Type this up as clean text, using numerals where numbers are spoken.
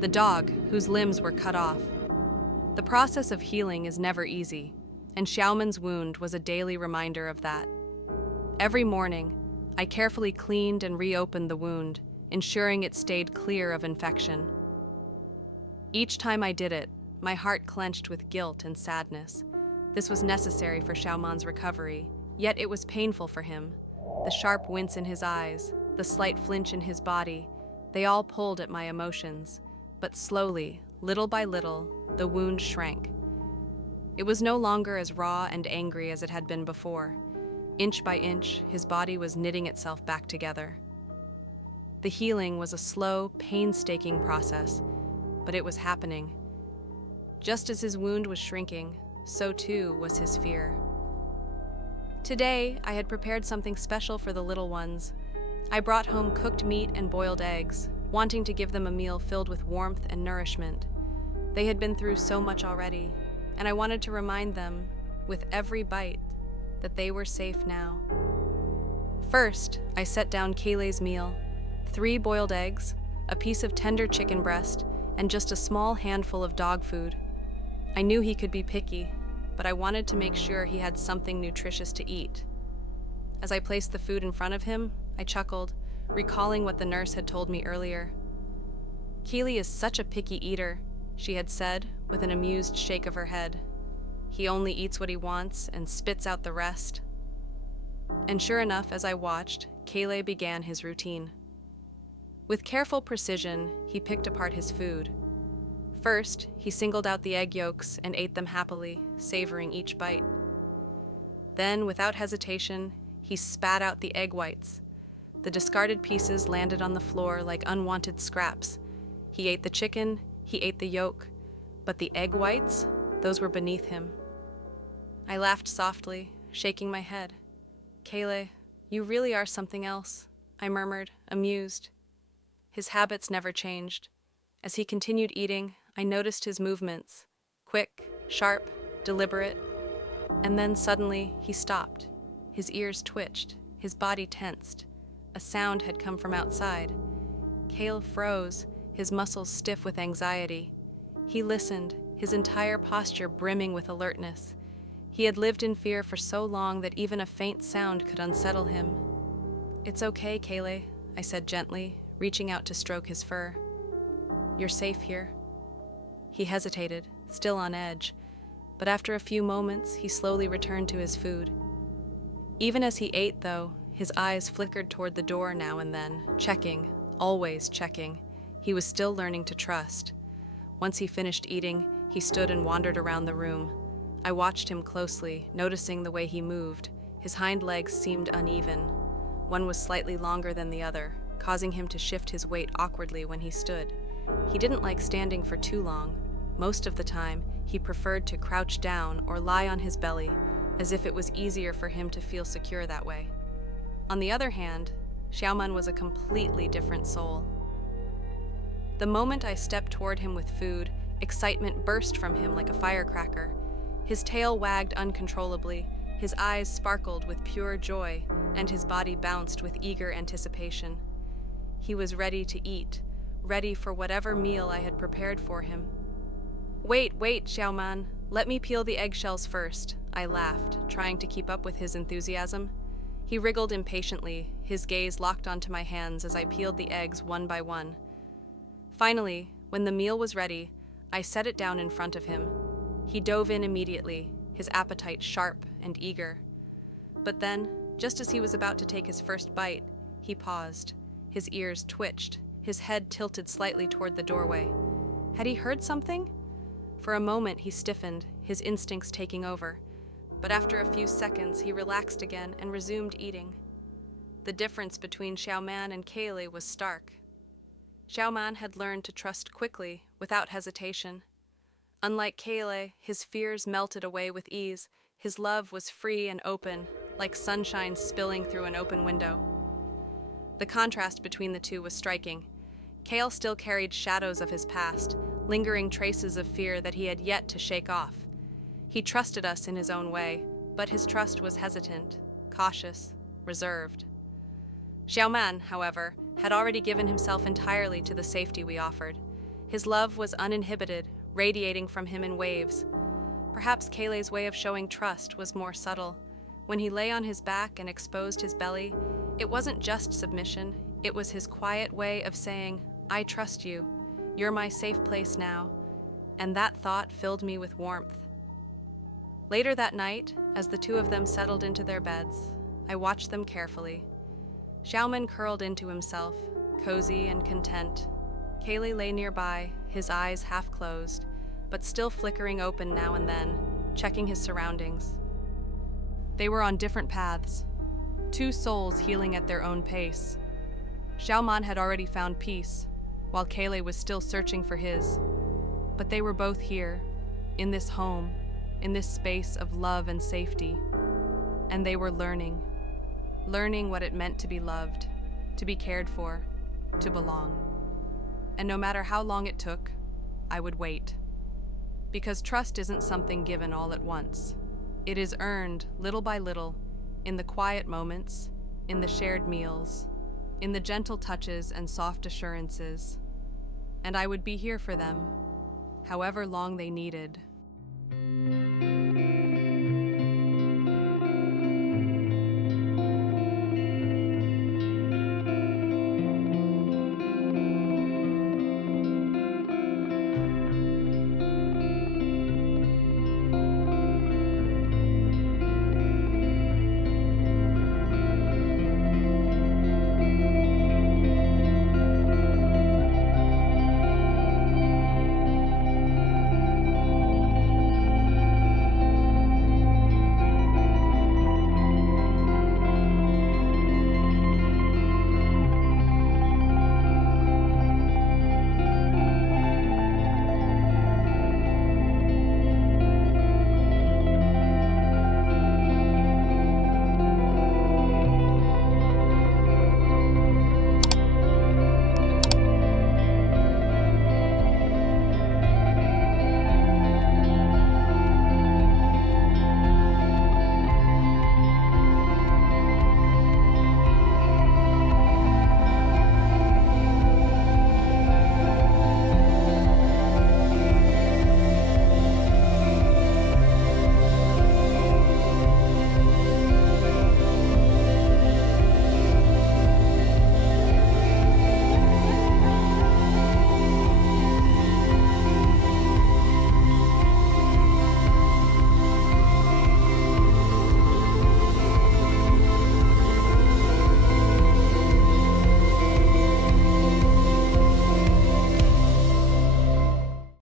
the dog whose limbs were cut off. The process of healing is never easy, and Xiaoman's wound was a daily reminder of that. Every morning, I carefully cleaned and reopened the wound, ensuring it stayed clear of infection. Each time I did it, my heart clenched with guilt and sadness. This was necessary for Xiaoman's recovery, yet it was painful for him. The sharp wince in his eyes, the slight flinch in his body, they all pulled at my emotions. But slowly, little by little, the wound shrank. It was no longer as raw and angry as it had been before. Inch by inch, his body was knitting itself back together. The healing was a slow, painstaking process, but it was happening. Just as his wound was shrinking, so too was his fear. Today, I had prepared something special for the little ones. I brought home cooked meat and boiled eggs, wanting to give them a meal filled with warmth and nourishment. They had been through so much already, and I wanted to remind them, with every bite, that they were safe now. First, I set down Kaylee's meal: 3 boiled eggs, a piece of tender chicken breast, and just a small handful of dog food. I knew he could be picky, but I wanted to make sure he had something nutritious to eat. As I placed the food in front of him, I chuckled, recalling what the nurse had told me earlier. "Kaylee is such a picky eater," she had said, with an amused shake of her head. "He only eats what he wants and spits out the rest." And sure enough, as I watched, Kaylee began his routine. With careful precision, he picked apart his food. First, he singled out the egg yolks and ate them happily, savoring each bite. Then, without hesitation, he spat out the egg whites. The discarded pieces landed on the floor like unwanted scraps. He ate the chicken, he ate the yolk, but the egg whites, those were beneath him. I laughed softly, shaking my head. "Kaylee, you really are something else," I murmured, amused. His habits never changed. As he continued eating, I noticed his movements, quick, sharp, deliberate, and then suddenly he stopped. His ears twitched, his body tensed. A sound had come from outside. Kale froze, his muscles stiff with anxiety. He listened, his entire posture brimming with alertness. He had lived in fear for so long that even a faint sound could unsettle him. "It's okay, Kaylee," I said gently, reaching out to stroke his fur. "You're safe here." He hesitated, still on edge, but after a few moments, he slowly returned to his food. Even as he ate, though, his eyes flickered toward the door now and then, checking, always checking. He was still learning to trust. Once he finished eating, he stood and wandered around the room. I watched him closely, noticing the way he moved. His hind legs seemed uneven. One was slightly longer than the other, causing him to shift his weight awkwardly when he stood. He didn't like standing for too long. Most of the time, he preferred to crouch down or lie on his belly, as if it was easier for him to feel secure that way. On the other hand, Xiaoman was a completely different soul. The moment I stepped toward him with food, excitement burst from him like a firecracker. His tail wagged uncontrollably, his eyes sparkled with pure joy, and his body bounced with eager anticipation. He was ready to eat, ready for whatever meal I had prepared for him. Wait, Xiaoman, let me peel the eggshells first," I laughed, trying to keep up with his enthusiasm. He wriggled impatiently, his gaze locked onto my hands as I peeled the eggs one by one. Finally, when the meal was ready, I set it down in front of him. He dove in immediately, his appetite sharp and eager. But then, just as he was about to take his first bite, he paused. His ears twitched, his head tilted slightly toward the doorway. Had he heard something? For a moment he stiffened, his instincts taking over. But after a few seconds he relaxed again and resumed eating. The difference between Xiaoman and Kaylee was stark. Xiaoman had learned to trust quickly, without hesitation. Unlike Kaylee, his fears melted away with ease. His love was free and open, like sunshine spilling through an open window. The contrast between the two was striking. Kale still carried shadows of his past, lingering traces of fear that he had yet to shake off. He trusted us in his own way, but his trust was hesitant, cautious, reserved. Xiaoman, however, had already given himself entirely to the safety we offered. His love was uninhibited, radiating from him in waves. Perhaps Kaylee's way of showing trust was more subtle. When he lay on his back and exposed his belly, it wasn't just submission, it was his quiet way of saying, "I trust you. You're my safe place now." And that thought filled me with warmth. Later that night, as the two of them settled into their beds, I watched them carefully. Xiaoman curled into himself, cozy and content. Kaylee lay nearby, his eyes half closed, but still flickering open now and then, checking his surroundings. They were on different paths, two souls healing at their own pace. Xiaoman had already found peace, while Kaylee was still searching for his. But they were both here, in this home, in this space of love and safety. And they were learning what it meant to be loved, to be cared for, to belong. And no matter how long it took, I would wait. Because trust isn't something given all at once. It is earned little by little, in the quiet moments, in the shared meals, in the gentle touches and soft assurances. And I would be here for them, however long they needed.